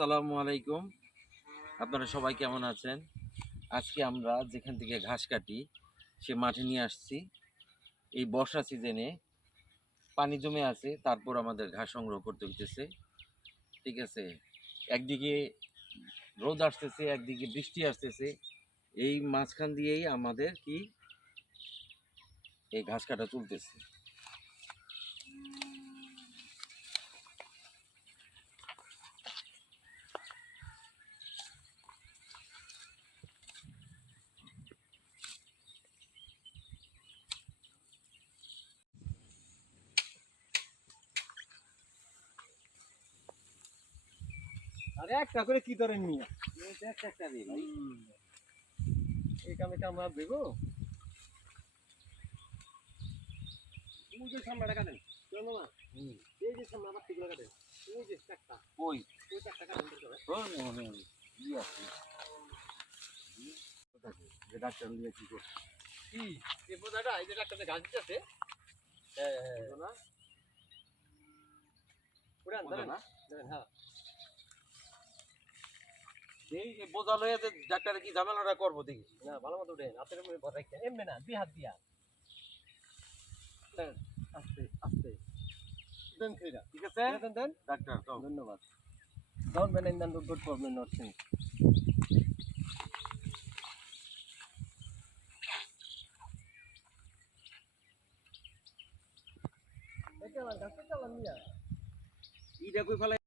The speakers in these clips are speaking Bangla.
আসসালামু আলাইকুম। আপনারা সবাই কেমন আছেন? আজকে আমরা যেখান থেকে ঘাস কাটি, সে মাঠে নিয়ে আসছি। এই বর্ষা সিজনে পানি জমে আছে, তারপর আমাদের ঘাস সংগ্রহ করতে হইতেছে। ঠিক আছে? একদিকে রোদ আসতেছে, একদিকে বৃষ্টি আসতেছে। এই মাঝখান দিয়েই আমাদের কি এই ঘাস কাটা চলতেছে। আরে একটা করে কি ধরেন নিয়ে? একটা একটা দিই ভাই। এই কামে কাম আর দেবো। যে সামনে টাকা দেন চলো না এই যে সামনে আবার ঠিক লাগা দেন ওই যে একটা ওই ওই একটা টাকা দেন যে ডাক্তার নিয়ে কি করছে? কি? এই বোঝাটা এই যে ডাক্তার ঘাস দিতেছে। হ্যাঁ হ্যাঁ না? পুরান বোঝা ধরেন না? ধরেন হ্যাঁ। এই বোঝা লইয়া যে ডাক্তারে কি ঝামেলাটা করব দেখি না ভালো মতো উঠেন হাতের মধ্যে ভর রাখতে এমনি না দুই হাত দিয়া আস্তে আস্তে দেন সেইটা ঠিক আছে দেন দেন ডাক্তার ধন্যবাদ Don't bend in the good problem not thing. ইটা কই ফেলাই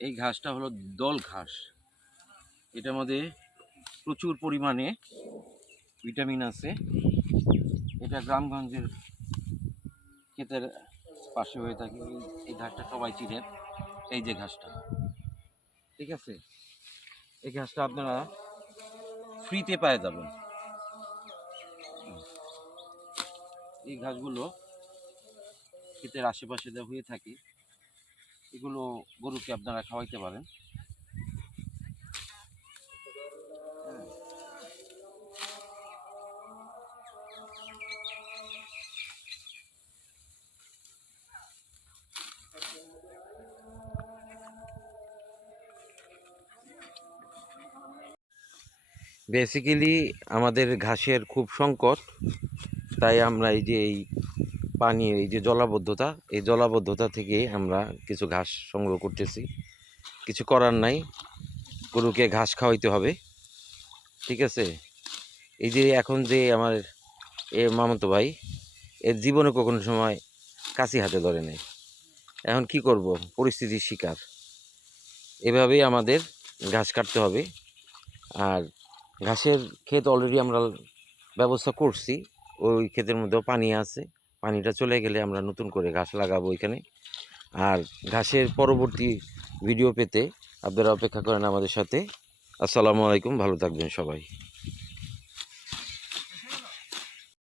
এই ঘাসটা হলো দল ঘাস। এটার মধ্যে প্রচুর পরিমাণে ভিটামিন আছে। এটা গ্রামগঞ্জের ক্ষেতের পাশে হয়ে থাকে। এই- ঘাসটা সবাই চিনেন এই যে ঘাসটা। ঠিক আছে? এই ঘাসটা আপনারা ফ্রিতে পাওয়া যাবেন এই ঘাসগুলো ক্ষেতের আশেপাশে যা হয়ে থাকে এগুলো গরুকে আপনারা খাওয়াইতে পারেন। বেসিক্যালি আমাদের ঘাসের খুব সংকট, তাই আমরা এই যে এই পানি এই যে জলাবদ্ধতা, এই জলাবদ্ধতা থেকে আমরা কিছু ঘাস সংগ্রহ করতেছি। কিছু করার নাই, গরুকে ঘাস খাওয়াইতে হবে। ঠিক আছে? এই যে এখন যে আমার এ মামাতো ভাই, এর জীবনে কখনো সময় কাশি হাতে ধরে নেই। এখন কি করব? পরিস্থিতির শিকার। এভাবেই আমাদের ঘাস কাটতে হবে। আর ঘাসের ক্ষেত অলরেডি আমরা ব্যবস্থা করছি। ওই ক্ষেতের মধ্যেও পানি আছে। পানিটা চলে গেলে আমরা নতুন করে ঘাস লাগাবো এখানে। আর ঘাসের পরবর্তী ভিডিও পেতে আপনারা অপেক্ষা করেন আমাদের সাথে। আসসালামু আলাইকুম, ভালো থাকবেন সবাই।